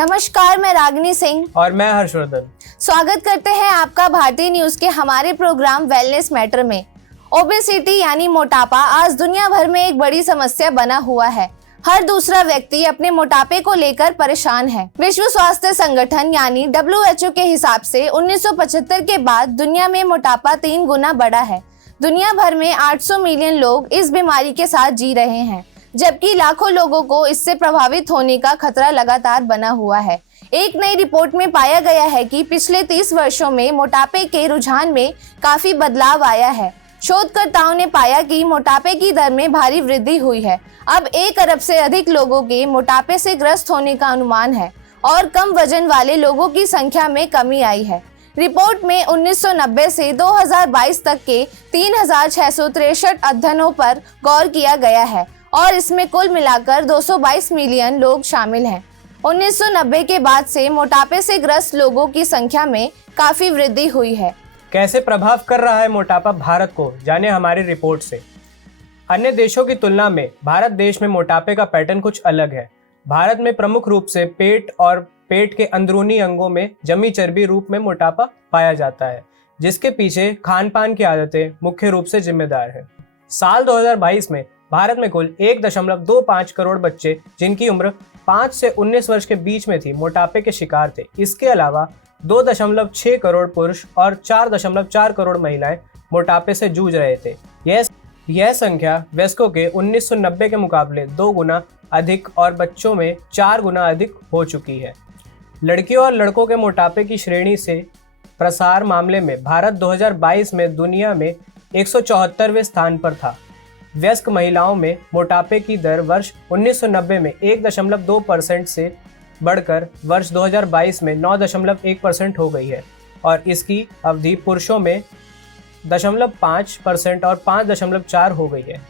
नमस्कार, मैं रागिनी सिंह और मैं हर्षवर्धन। स्वागत करते हैं आपका भारतीय न्यूज के हमारे प्रोग्राम वेलनेस मैटर में। ओबेसिटी यानी मोटापा आज दुनिया भर में एक बड़ी समस्या बना हुआ है। हर दूसरा व्यक्ति अपने मोटापे को लेकर परेशान है। विश्व स्वास्थ्य संगठन यानी WHO के हिसाब से 1975 के बाद दुनिया में मोटापा 3 गुना बढ़ा है। दुनिया भर में 800 मिलियन लोग इस बीमारी के साथ जी रहे हैं, जबकि लाखों लोगों को इससे प्रभावित होने का खतरा लगातार बना हुआ है। एक नई रिपोर्ट में पाया गया है कि पिछले 30 वर्षों में मोटापे के रुझान में काफी बदलाव आया है। शोधकर्ताओं ने पाया कि मोटापे की दर में भारी वृद्धि हुई है। अब 1 अरब से अधिक लोगों के मोटापे से ग्रस्त होने का अनुमान है और कम वजन वाले लोगों की संख्या में कमी आई है। रिपोर्ट में 1990 से 2022 तक के 3663 अध्ययनों पर गौर किया गया है और इसमें कुल मिलाकर 222 मिलियन लोग शामिल हैं। 1990 के बाद से मोटापे से ग्रस्त लोगों की संख्या में काफी वृद्धि हुई है। कैसे प्रभाव कर रहा है मोटापा भारत को, जाने हमारी रिपोर्ट से। अन्य देशों की तुलना में भारत देश में मोटापे का पैटर्न कुछ अलग है। भारत में प्रमुख रूप से पेट और पेट के अंदरूनी अंगों में जमी चर्बी रूप में मोटापा पाया जाता है, जिसके पीछे खान पान की आदतें मुख्य रूप से जिम्मेदार है। साल 2022 में भारत में कुल 1.25 करोड़ बच्चे जिनकी उम्र 5 से 19 वर्ष के बीच में थी, मोटापे के शिकार थे। इसके अलावा 2.6 करोड़ पुरुष और 4.4 करोड़ महिलाएं मोटापे से जूझ रहे थे। यह संख्या वयस्कों के 1990 के मुकाबले 2 गुना अधिक और बच्चों में 4 गुना अधिक हो चुकी है। लड़कियों और लड़कों के मोटापे की श्रेणी से प्रसार मामले में भारत 2022 में दुनिया में 174वें स्थान पर था। वयस्क महिलाओं में मोटापे की दर वर्ष 1990 में 1.2% से बढ़कर वर्ष 2022 में 9.1% हो गई है और इसकी अवधि पुरुषों में 0.5% और 5.4 हो गई है।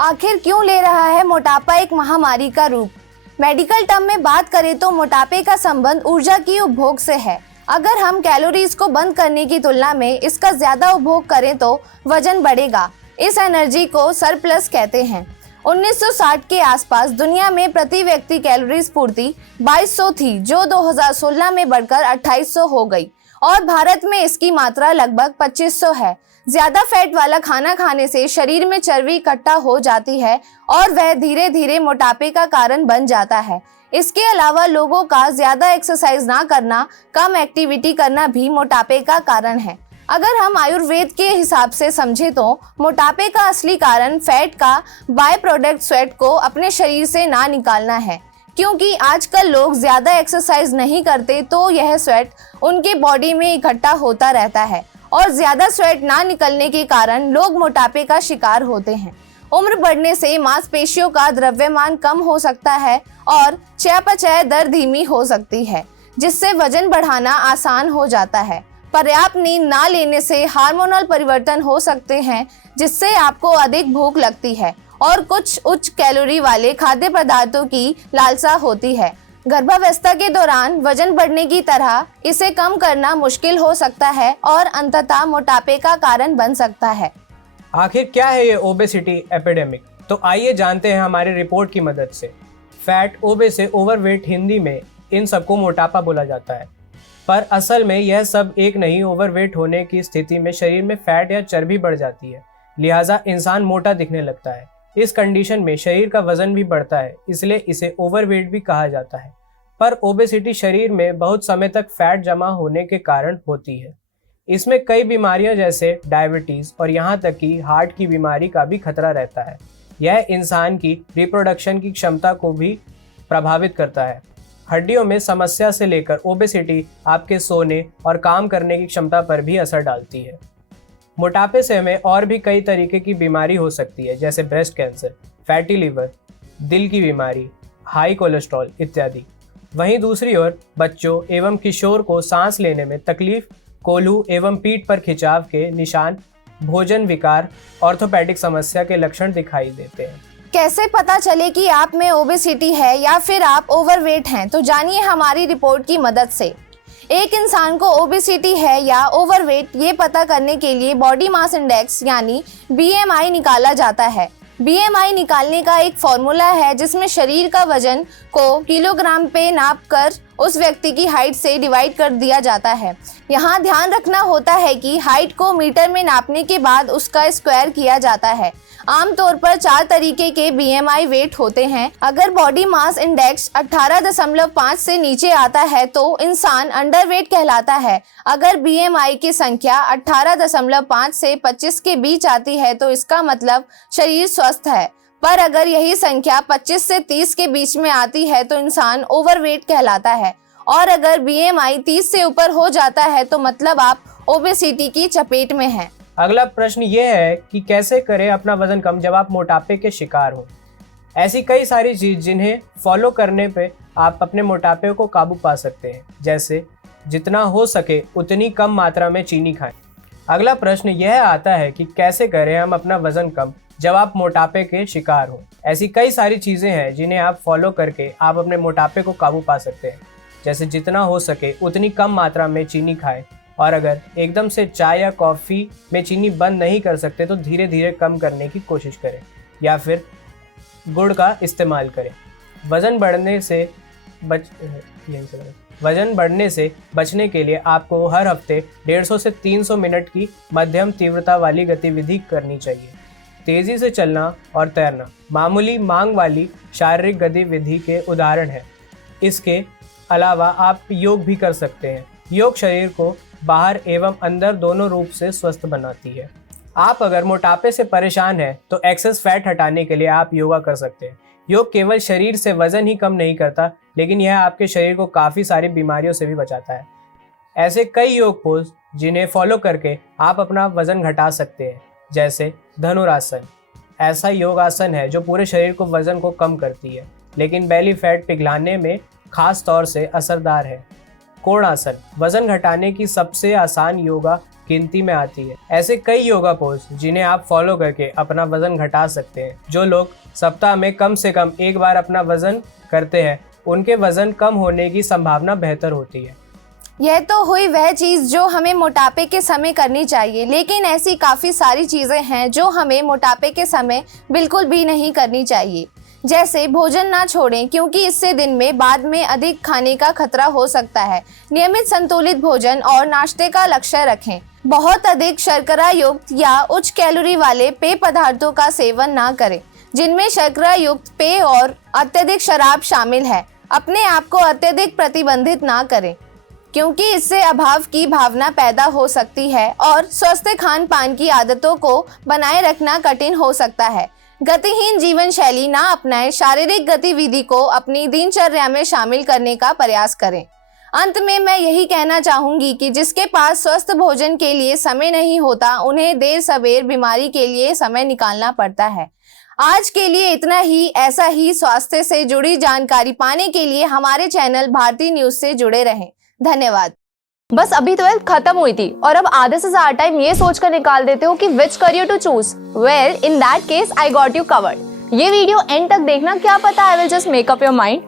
आखिर क्यों ले रहा है मोटापा एक महामारी का रूप? मेडिकल टर्म में बात करें तो मोटापे का संबंध ऊर्जा की उपभोग से है। अगर हम कैलोरीज को बंद करने की तुलना में इसका ज्यादा उपभोग करें तो वजन बढ़ेगा। इस एनर्जी को सरप्लस कहते हैं। 1960 के आसपास दुनिया में प्रति व्यक्ति कैलोरीज पूर्ति 2200 थी, जो 2016 में बढ़कर 2800 हो गई और भारत में इसकी मात्रा लगभग 2500 है। ज्यादा फैट वाला खाना खाने से शरीर में चर्बी इकट्ठा हो जाती है और वह धीरे धीरे मोटापे का कारण बन जाता है। इसके अलावा लोगों का ज्यादा एक्सरसाइज ना करना, कम एक्टिविटी करना भी मोटापे का कारण है। अगर हम आयुर्वेद के हिसाब से समझे तो मोटापे का असली कारण फैट का बाय प्रोडक्ट स्वेट को अपने शरीर से ना निकालना है, क्योंकि आजकल लोग ज्यादा एक्सरसाइज नहीं करते तो यह स्वेट उनके बॉडी में इकट्ठा होता रहता है और ज्यादा स्वेट ना निकलने के कारण लोग मोटापे का शिकार होते हैं। उम्र बढ़ने से मांसपेशियों का द्रव्यमान कम हो सकता है और चयापचय दर धीमी हो सकती है, जिससे वजन बढ़ाना आसान हो जाता है। पर्याप्त नींद ना लेने से हार्मोनल परिवर्तन हो सकते हैं, जिससे आपको अधिक भूख लगती है और कुछ उच्च कैलोरी वाले खाद्य पदार्थों की लालसा होती है। गर्भावस्था के दौरान वजन बढ़ने की तरह इसे कम करना मुश्किल हो सकता है और अंततः मोटापे का कारण बन सकता है। आखिर क्या है ये ओबेसिटी एपिडेमिक? तो आइए जानते हैं हमारी रिपोर्ट की मदद से। फैट, ओबे से ओवरवेट हिंदी में इन सबको मोटापा बोला जाता है, पर असल में यह सब एक नहीं। ओवरवेट होने की स्थिति में शरीर में फैट या चर्बी बढ़ जाती है, लिहाजा इंसान मोटा दिखने लगता है। इस कंडीशन में शरीर का वजन भी बढ़ता है, इसलिए इसे ओवरवेट भी कहा जाता है। पर ओबेसिटी शरीर में बहुत समय तक फैट जमा होने के कारण होती है। इसमें कई बीमारियां जैसे डायबिटीज और यहाँ तक कि हार्ट की बीमारी का भी खतरा रहता है। यह इंसान की रिप्रोडक्शन की क्षमता को भी प्रभावित करता है। हड्डियों में समस्या से लेकर ओबेसिटी आपके सोने और काम करने की क्षमता पर भी असर डालती है। मोटापे से हमें और भी कई तरीके की बीमारी हो सकती है, जैसे ब्रेस्ट कैंसर, फैटी लिवर, दिल की बीमारी, हाई कोलेस्ट्रॉल इत्यादि। वहीं दूसरी ओर बच्चों एवं किशोर को सांस लेने में तकलीफ, कोल्हू एवं पीठ पर खिंचाव के निशान, भोजन विकार, ऑर्थोपेडिक समस्या के लक्षण दिखाई देते हैं। कैसे पता चले कि आप में ओबेसिटी है या फिर आप ओवरवेट हैं? तो जानिए हमारी रिपोर्ट की मदद से। एक इंसान को ओबेसिटी है या ओवरवेट ये पता करने के लिए बॉडी मास इंडेक्स यानी BMI निकाला जाता है। BMI निकालने का एक फॉर्मूला है जिसमें शरीर का वजन को किलोग्राम पे नाप कर उस व्यक्ति की हाइट से डिवाइड कर दिया जाता है। यहाँ ध्यान रखना होता है कि हाइट को मीटर में नापने के बाद उसका स्क्वायर किया जाता है। आमतौर पर 4 तरीके के BMI वेट होते हैं। अगर बॉडी मास इंडेक्स 18.5 से नीचे आता है तो इंसान अंडरवेट कहलाता है। अगर BMI की संख्या 18.5 से 25 के बीच आती है तो इसका मतलब शरीर स्वस्थ है, पर अगर यही संख्या 25 से 30 के बीच में आती है तो इंसान ओवरवेट कहलाता है, और अगर BMI 30 से ऊपर हो जाता है तो मतलब आप ओबेसिटी की चपेट में हैं। अगला प्रश्न ये है कि कैसे करें अपना वजन कम जब आप मोटापे के शिकार हो। ऐसी कई सारी चीज़ जिन्हें फॉलो करने पे आप अपने मोटापे को काबू पा सकते हैं, जैसे जितना हो सके उतनी कम मात्रा में चीनी खाएं। अगला प्रश्न यह आता है कि कैसे करें हम अपना वजन कम जब आप मोटापे के शिकार हो। ऐसी कई सारी चीज़ें हैं जिन्हें आप फॉलो करके आप अपने मोटापे को काबू पा सकते हैं, जैसे जितना हो सके उतनी कम मात्रा में चीनी खाएं, और अगर एकदम से चाय या कॉफ़ी में चीनी बंद नहीं कर सकते तो धीरे धीरे कम करने की कोशिश करें, या फिर गुड़ का इस्तेमाल करें। वज़न बढ़ने से बचने के लिए आपको हर हफ्ते 150 से 300 मिनट की मध्यम तीव्रता वाली गतिविधि करनी चाहिए। तेज़ी से चलना और तैरना मामूली मांग वाली शारीरिक गतिविधि के उदाहरण हैं। इसके अलावा आप योग भी कर सकते हैं। योग शरीर को बाहर एवं अंदर दोनों रूप से स्वस्थ बनाती है। आप अगर मोटापे से परेशान हैं तो एक्सेस फैट हटाने के लिए आप योगा कर सकते हैं। योग केवल शरीर से वजन ही कम नहीं करता, लेकिन यह आपके शरीर को काफ़ी सारी बीमारियों से भी बचाता है। ऐसे कई योग पोज जिन्हें फॉलो करके आप अपना वजन घटा सकते हैं, जैसे धनुरासन। ऐसा योगासन है जो पूरे शरीर को वजन को कम करती है, लेकिन बेली फैट पिघलाने में खास तौर से असरदार है। कोणासन वजन घटाने की सबसे आसान योगा गिनती में आती है। ऐसे कई योगा पोज जिन्हें आप फॉलो करके अपना वजन घटा सकते हैं। जो लोग सप्ताह में कम से कम एक बार अपना वजन करते हैं उनके वजन कम होने की संभावना बेहतर होती है। यह तो हुई वह चीज़ जो हमें मोटापे के समय करनी चाहिए, लेकिन ऐसी काफ़ी सारी चीज़ें हैं जो हमें मोटापे के समय बिल्कुल भी नहीं करनी चाहिए। जैसे भोजन ना छोड़ें, क्योंकि इससे दिन में बाद में अधिक खाने का खतरा हो सकता है। नियमित संतुलित भोजन और नाश्ते का लक्ष्य रखें। बहुत अधिक शर्करा युक्त या उच्च कैलोरी वाले पेय पदार्थों का सेवन ना करें, जिनमें शर्करा युक्त पेय और अत्यधिक शराब शामिल है। अपने आप को अत्यधिक प्रतिबंधित ना करें, क्योंकि इससे अभाव की भावना पैदा हो सकती है और स्वस्थ खान पान की आदतों को बनाए रखना कठिन हो सकता है। गतिहीन जीवन शैली ना अपनाएं। शारीरिक गतिविधि को अपनी दिनचर्या में शामिल करने का प्रयास करें। अंत में मैं यही कहना चाहूंगी कि जिसके पास स्वस्थ भोजन के लिए समय नहीं होता, उन्हें देर सवेर बीमारी के लिए समय निकालना पड़ता है। आज के लिए इतना ही। ऐसा ही स्वास्थ्य से जुड़ी जानकारी पाने के लिए हमारे चैनल भारती न्यूज से जुड़े रहें। धन्यवाद। बस अभी 12th खत्म हुई थी और अब आधे से ज्यादा टाइम ये सोचकर निकाल देते हो कि which career to choose. Well, in that case I got you covered. ये वीडियो एंड तक देखना, क्या पता I will just make up your mind.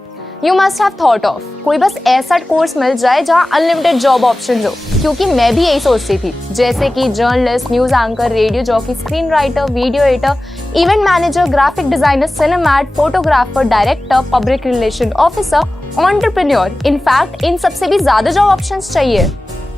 You must have thought of कोई बस ऐसा कोर्स मिल जाए जहाँ अनलिमिटेड जॉब ऑप्शन हो, क्योंकि मैं भी यही सोचती थी, जैसे कि journalist, news anchor, radio jockey, screen writer, video editor, event manager, graphic designer, cinematographer, director, public relation officer, entrepreneur. In fact इन सबसे भी ज्यादा जॉब ऑप्शंस चाहिए।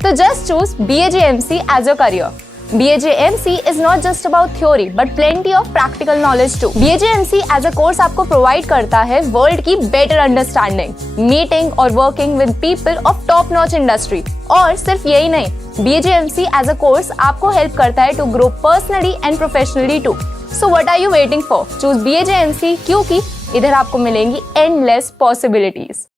तो just choose BAJMC as your career. BAJMC is not just about theory but plenty of practical knowledge too. BAJMC as a course आपको provide करता है world की better understanding, meeting और working with people of top notch industry। और सिर्फ यही नहीं, BAJMC as a course आपको help करता है to grow personally and professionally too. So what are you waiting for? Choose BAJMC, क्योंकि इधर आपको मिलेंगी endless possibilities।